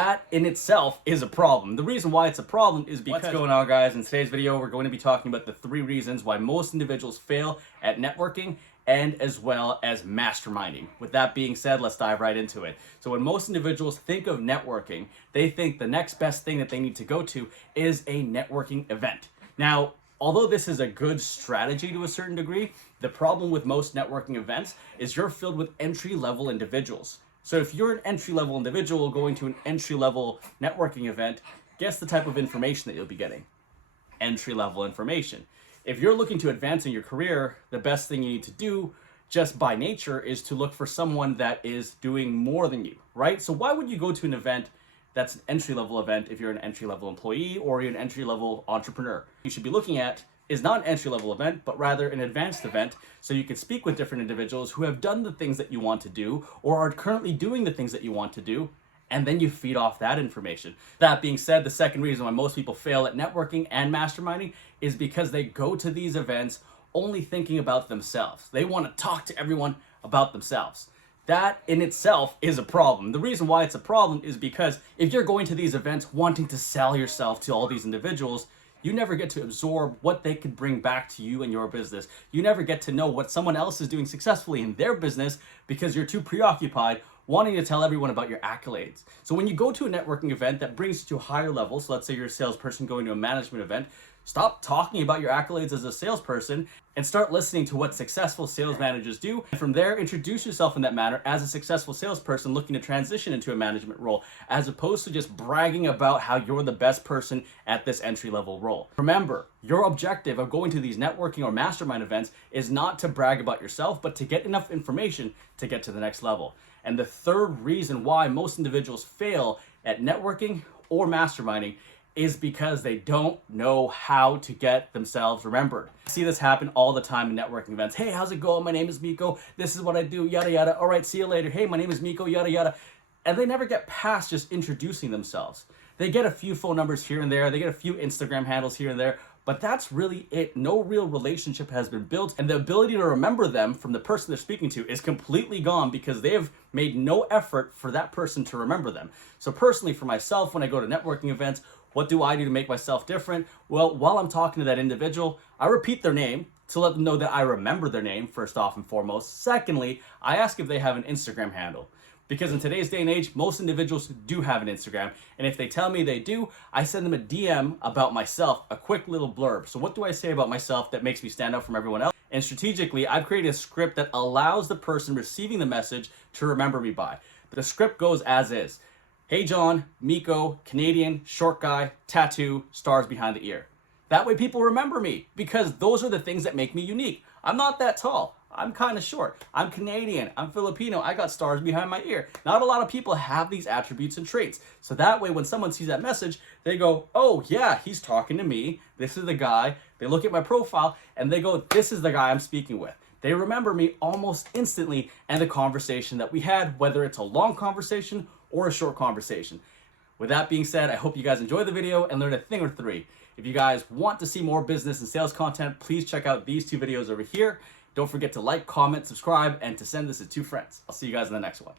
That in itself is a problem. The reason why it's a problem is because... What's going on, guys? In today's video, we're going to be talking about the 3 reasons why most individuals fail at networking and as well as masterminding. With that being said, let's dive right into it. So when most individuals think of networking, they think the next best thing that they need to go to is a networking event. Now, although this is a good strategy to a certain degree, the problem with most networking events is you're filled with entry-level individuals. So if you're an entry-level individual going to an entry-level networking event, guess the type of information that you'll be getting. Entry-level information. If you're looking to advance in your career, the best thing you need to do just by nature is to look for someone that is doing more than you, right? So why would you go to an event that's an entry-level event if you're an entry-level employee or you're an entry-level entrepreneur? You should be looking at is not an entry-level event, but rather an advanced event, so you can speak with different individuals who have done the things that you want to do or are currently doing the things that you want to do, and then you feed off that information. That being said, the second reason why most people fail at networking and masterminding is because they go to these events only thinking about themselves. They want to talk to everyone about themselves. That in itself is a problem. The reason why it's a problem is because if you're going to these events wanting to sell yourself to all these individuals, you never get to absorb what they could bring back to you and your business. You never get to know what someone else is doing successfully in their business because you're too preoccupied wanting to tell everyone about your accolades. So when you go to a networking event that brings you to a higher level, so let's say you're a salesperson going to a management event, stop talking about your accolades as a salesperson and start listening to what successful sales managers do. And from there, introduce yourself in that manner as a successful salesperson looking to transition into a management role, as opposed to just bragging about how you're the best person at this entry-level role. Remember, your objective of going to these networking or mastermind events is not to brag about yourself, but to get enough information to get to the next level. And the third reason why most individuals fail at networking or masterminding is because they don't know how to get themselves remembered. I see this happen all the time in networking events. Hey, how's it going? My name is Miko. This is what I do, yada, yada. All right, see you later. Hey, my name is Miko, yada, yada. And they never get past just introducing themselves. They get a few phone numbers here and there. They get a few Instagram handles here and there. But that's really it. No real relationship has been built, and the ability to remember them from the person they're speaking to is completely gone because they have made no effort for that person to remember them. So personally, for myself, when I go to networking events, what do I do to make myself different? Well, while I'm talking to that individual, I repeat their name to let them know that I remember their name, first off and foremost. Secondly, I ask if they have an Instagram handle. Because in today's day and age, most individuals do have an Instagram. And if they tell me they do, I send them a DM about myself, a quick little blurb. So what do I say about myself that makes me stand out from everyone else? And strategically, I've created a script that allows the person receiving the message to remember me by. The script goes as is. Hey John, Miko, Canadian, short guy, tattoo, stars behind the ear. That way people remember me because those are the things that make me unique. I'm not that tall. I'm kind of short. I'm Canadian. I'm Filipino. I got stars behind my ear. Not a lot of people have these attributes and traits. So that way when someone sees that message, they go, oh yeah, he's talking to me. This is the guy. They look at my profile and they go, this is the guy I'm speaking with. They remember me almost instantly and the conversation that we had, whether it's a long conversation or a short conversation. With that being said, I hope you guys enjoyed the video and learned a thing or 3. If you guys want to see more business and sales content, please check out these 2 videos over here. Don't forget to like, comment, subscribe, and to send this to 2 friends. I'll see you guys in the next one.